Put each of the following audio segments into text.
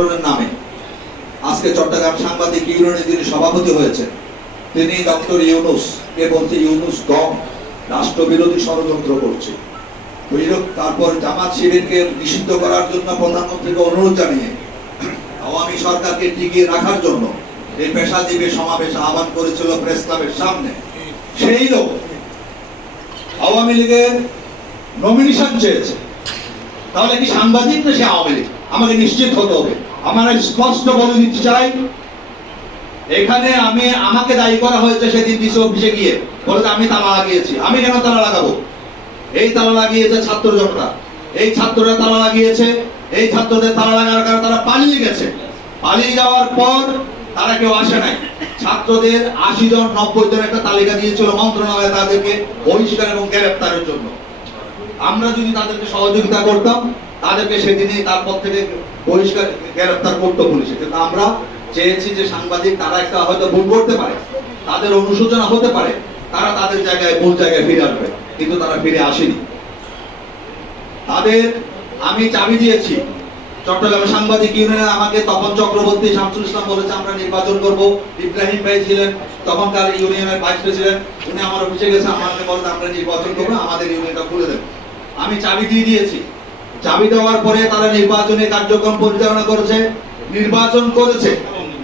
সংগঠনের নামে। আজকে চট্টগ্রাম সাংবাদিক ইউনিয়নের যিনি সভাপতি হয়েছেন, তিনি ডক্টর ইউনুস কে বলছে, ইউনুস, গম রাষ্ট্রবিরোধী ষড়যন্ত্র করছে। তারপর জামাত শিবিরকে নিষিদ্ধ করার জন্য প্রধানমন্ত্রীকে অনুরোধ জানিয়ে, আওয়ামী সরকারকে টিকিয়ে রাখার জন্য এই পেশাজীবী সমাবেশ আহ্বান করেছিল প্রেস ক্লাবের সামনে। সেই লোক আওয়ামী লীগের নমিনেশন চেয়েছে। তাহলে কি সাংবাদিক না সে আওয়ামী লীগ? আমাকে নিশ্চিত হতে হবে। আমার স্পষ্ট বলে দিতে চাই। এখানে আমি, আমাকে দায়ী করা হয়েছে সেদিন ডিসি অফিসে গিয়ে। বলে আমি তালা লাগিয়েছি। আমি কেন তালা লাগাবো? এই তালা লাগিয়েছে ছাত্র জনতা। এই ছাত্ররা তালা লাগিয়েছে। এই ছাত্রদের তালা লাগার কারণে তারা পালিয়ে গেছে। পালিয়ে যাওয়ার পর তারা কেউ আসে নাই। ছাত্রদের আশি জন, নব্বই জন একটা তালিকা দিয়েছিল মন্ত্রণালয় তাদেরকে বহিষ্কার এবং গ্রেপ্তারের জন্য। আমরা যদি তাদেরকে সহযোগিতা করতাম, তাদেরকে সেদিনই তারপর থেকে করতো পুলিশে। কিন্তু আমরা চেয়েছি যে সাংবাদিক, তারা একটা হয়তো ভুল করতে পারে, তাদের অনুশোচনা হতে পারে, তারা তাদের জায়গায় জায়গায় ফিরে আসবে। কিন্তু তারা ফিরে আসেনি। তাদের আমি চাবি দিয়েছি। চট্টগ্রাম সাংবাদিক ইউনিয়নে আমাকে তপন চক্রবর্তী, শামসুল ইসলাম বলেছে, আমরা নির্বাচন করব। ইব্রাহিম ভাই ছিলেন, তখনকার ইউনিয়নের ভাইস প্রেসিডেন্ট। উনি আমার অফিসে গেছে, আমাকে বলেন আমরা নির্বাচন করব, আমাদের ইউনিয়নটা খুলে দেবেন আমি চাবি দিয়ে দিয়েছি। চাবি দেওয়ার পরে তারা নির্বাচনী কার্যক্রম পরিচালনা করেছে, নির্বাচন করেছে।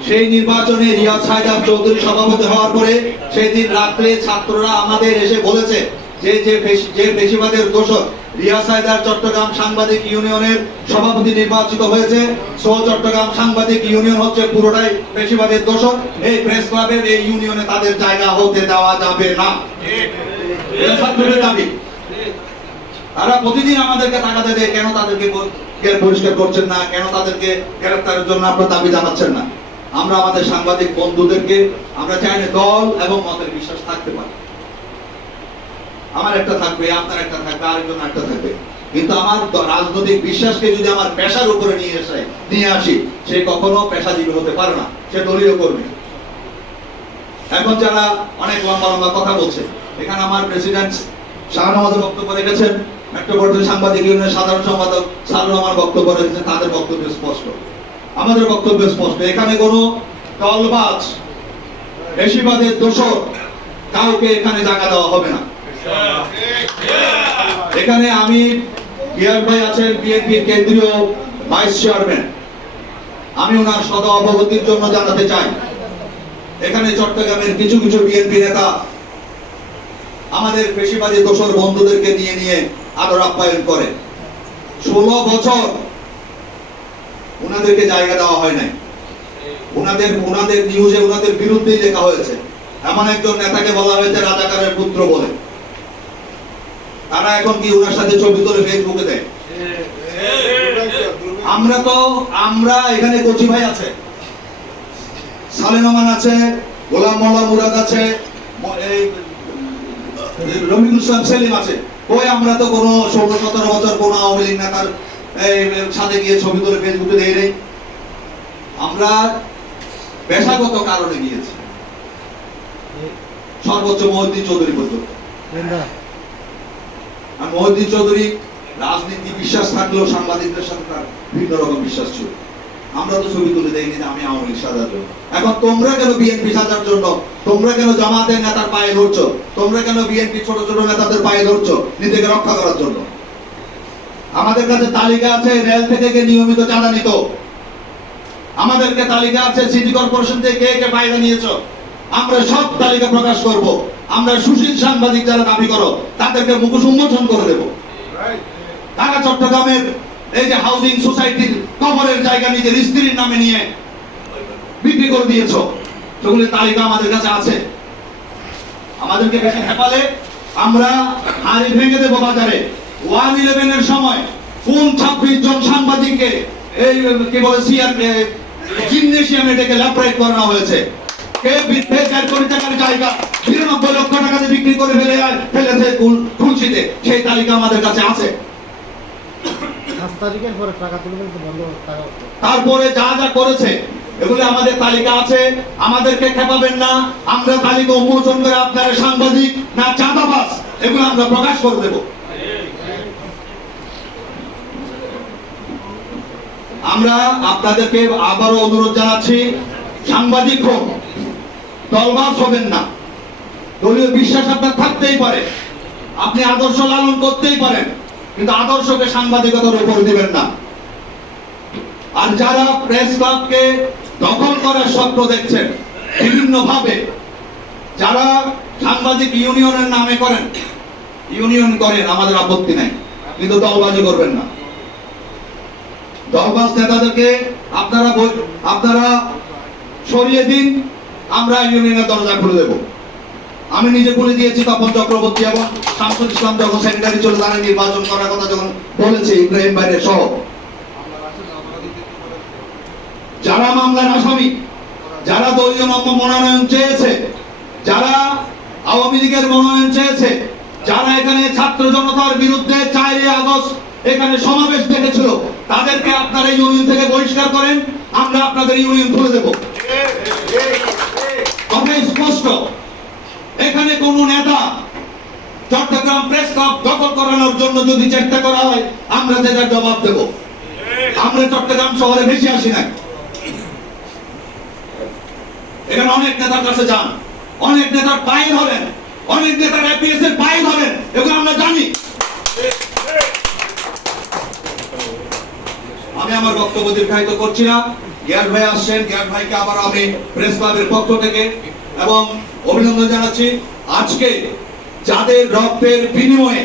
সেই নির্বাচনে রিয়াজ হায়দার চৌধুরী সভাপতি হওয়ার পরে সেই দিন রাত্রে ছাত্ররা আমাদের এসে বলেছে যে যে যে বেশিবাদের দোষর রিয়াজ হায়দার চট্টগ্রাম সাংবাদিক ইউনিয়নের সভাপতি নির্বাচিত হয়েছে। সো, চট্টগ্রাম সাংবাদিক ইউনিয়ন হচ্ছে পুরোটাই বেশিবাদের দোষর। এই প্রেস ক্লাবের, এই ইউনিয়নে তাদের জায়গা হতে দেওয়া যাবে না। দাবি। তারা প্রতিদিন আমাদেরকে টাকা দেয় কেন তাদেরকে পরিষ্কার করছেন না? কেন তাদেরকে গ্রেফতারের জন্য আপনার দাবি জানাচ্ছেন না? আমরা আমাদের সাংবাদিক বন্ধুদেরকে, আমরা চাই না দল এবং মতের বিশ্বাস থাকতে পারে। আমার একটা থাকবে, আপনার একটা থাকবে, আরেকজন একটা থাকবে। কিন্তু আমার রাজনৈতিক বিশ্বাসকে যদি আমার পেশার উপরে নিয়ে আসে, নিয়ে আসি, সে কখনো পেশাজীবী হতে পারে না, সে দলীয় কর্মী। এখন যারা অনেক লম্বা লম্বা কথা বলছে, এখানে আমার প্রেসিডেন্ট শাহনওয়াজের বক্তব্য রেখেছেন। মেট্রোপলিটন সাংবাদিক ইউনিয়নের সাধারণ সম্পাদক সারুল আমার বক্তব্য রেখেছেন, তাদের বক্তব্য স্পষ্ট। আমাদের বক্তব্য স্পষ্ট। এখানে কোনো দলবাজ বেশিবাদের দোষর কাউকে এখানে জায়গা দেওয়া হবে না। এখানে আমি বিয়ার ভাই আছেন, বিএনপির কেন্দ্রীয় ভাইস চেয়ারম্যান। আমি ওনার সদা অবগতির জন্য জানাতে চাই। এখানে চট্টগ্রামের কিছু কিছু বিএনপি নেতা আমাদের পেশিবাদী দোষর বন্ধুদেরকে নিয়ে নিয়ে আদর আপ্যায়ন করে। ষোলো বছর ওনাদেরকে জায়গা দেওয়া হয় নাই। ওনাদের ওনাদের নিউজে ওনাদের বিরুদ্ধেই লেখা হয়েছে। এমন একজন নেতাকে বলা হয়েছে রাজাকারের পুত্র বলে। তারা এখন কি ওনার সাথে ছবি তুলে ফেসবুকে দেয়? আমরা তো, আমরা এখানে কচি ভাই আছে। সালেম আমান আছে, গোলাম মোল্লা মুরাদ আছে রবিউল ইসলাম সেলিম আছে। ওই আমরা তো কোনো ষোলো সতেরো বছর কোনো আওয়ামী লীগ নেতার সাথে গিয়ে ছবি তুলে ফেসবুকে দেই নেই। আমরা পেশাগত কারণে গিয়েছি। সর্বোচ্চ মহিউদ্দিন চৌধুরী পর্যন্ত আর মহিউদ্দিন চৌধুরী রাজনীতি বিশ্বাস থাকলেও সাংবাদিকদের সাথে তার ভিন্ন রকম বিশ্বাস ছিল। আমরা তো ছবি তুলে দেইনি আমি আওয়ামী লীগ সাজার জন্য। এখন তোমরা কেন বিএনপি সাজার জন্য? তোমরা কেন জামাতের নেতার পায়ে ধরছো? তোমরা কেন বিএনপি ছোট ছোট নেতাদের পায়ে ধরছো নিজেকে রক্ষা করার জন্য? আমাদের কাছে তালিকা আছে রেল থেকে কে নিয়মিত চাঁদা নিত। আমাদেরকে তালিকা আছে সিটি কর্পোরেশন থেকে কে কে ফায়দা নিয়েছো আমরা সব তালিকা প্রকাশ করব। আমরা সুশীল সাংবাদিক যারা দাবি করো তাদেরকে মুখোশ উন্মোচন করে দেব। ঢাকা চট্টগ্রামের এই যে হাউজিং সোসাইটির কবরের জায়গা নিজের স্ত্রীর নামে নিয়ে বিক্রি করে দিয়েছ সেগুলির তালিকা আমাদের কাছে আছে। আমাদেরকে বেশি হেপালে আমরা হাড়ি ভেঙে দেবো বাজারে। ওয়ান ইলেভেনের সময় কোন ছাব্বিশ জন সাংবাদিককে এই, কি বলে, সিআর জিমনেশিয়ামে ডেকে ল্যাপরাইট করানো হয়েছে। কে বিদ্ধে চার কোটি টাকার জায়গা বিরানব্বই লক্ষ টাকাতে বিক্রি করে ফেলে, ফেলেছে খুলশিতে সেই তালিকা আমাদের কাছে আছে। তারিখের পরে টাকা তুলবেন তো বন্ধ তারপরে যা যা করেছে, এগুলি আমাদের তালিকা আছে, আমাদেরকে খেপাবেন না, আমরা তালিকা উন্মোচন করে আপনারা সাংবাদিক না চাঁদাবাস এগুলো আমরা প্রকাশ করে দেব। আমরা আপনাদেরকে আবারও অনুরোধ জানাচ্ছি, সাংবাদিক হোক দলবাজ হবেন না। দলীয় বিশ্বাস আপনার থাকতেই পারে, আপনি আদর্শ লালন করতেই পারেন। কিন্তু আদর্শকে সাংবাদিকতার উপর দিবেন না। আর যারা প্রেস ক্লাবকে দখল করার স্বপ্ন দেখছেন বিভিন্ন ভাবে যারা সাংবাদিক ইউনিয়নের নামে করেন, ইউনিয়ন করেন, আমাদের আপত্তি নাই, কিন্তু দলবাজি করবেন না। দলবাজ নেতাদেরকে আপনারা আপনারা সরিয়ে দিন, আমরা ইউনিয়নের দরজা খুলে দেব। আমি নিজে খুলে দিয়েছি, তপন চক্রবর্তী এবং শামসুল ইসলাম যখন সেক্রেটারি চলে তারা নির্বাচন করার কথা যখন বলেছে, ইব্রাহিম বাইরে সহ। যারা মামলার আসামি, যারা দলীয় নব মনোনয়ন চেয়েছে, যারা আওয়ামী লীগের মনোনয়ন চেয়েছে, যারা এখানে ছাত্র জনতার বিরুদ্ধে চারই আগস্ট এখানে সমাবেশ ডেকেছিল তাদেরকে আপনারা ইউনিয়ন থেকে বহিষ্কার করেন, আমরা আপনাদের ইউনিয়ন খুলে দেব। কথা স্পষ্ট। এখানে কোন নেতা চট্টগ্রাম প্রেস ক্লাব দখল করানোর জন্য যদি চেষ্টা করা হয়, আমরা যেটার জবাব দেব। আমরা চট্টগ্রাম শহরে বেশি আসি নাই। এখানে অনেক নেতার কাছে যান, অনেক নেতার পায়ে ধরেন, অনেক নেতার এপিএস এর পায়ে ধরেন, এগুলো আমরা জানি। আমি আমার বক্তব্য দীর্ঘায়িত করছি না। গিয়ার ভাই আসছেন, গিয়ার ভাইকে আবার আমি প্রেস ক্লাবের পক্ষ থেকে এবং অভিনন্দন জানাচ্ছি আজকে যাদের রক্তের বিনিময়ে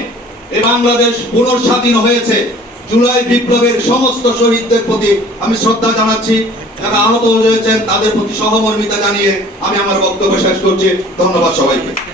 এ বাংলাদেশ পুনঃস্বাধীন হয়েছে, জুলাই বিপ্লবের সমস্ত শহীদদের প্রতি আমি শ্রদ্ধা জানাচ্ছি, যারা আহত হয়েছেন তাদের প্রতি সহমর্মিতা জানিয়ে আমি আমার বক্তব্য শেষ করছি। ধন্যবাদ সবাইকে।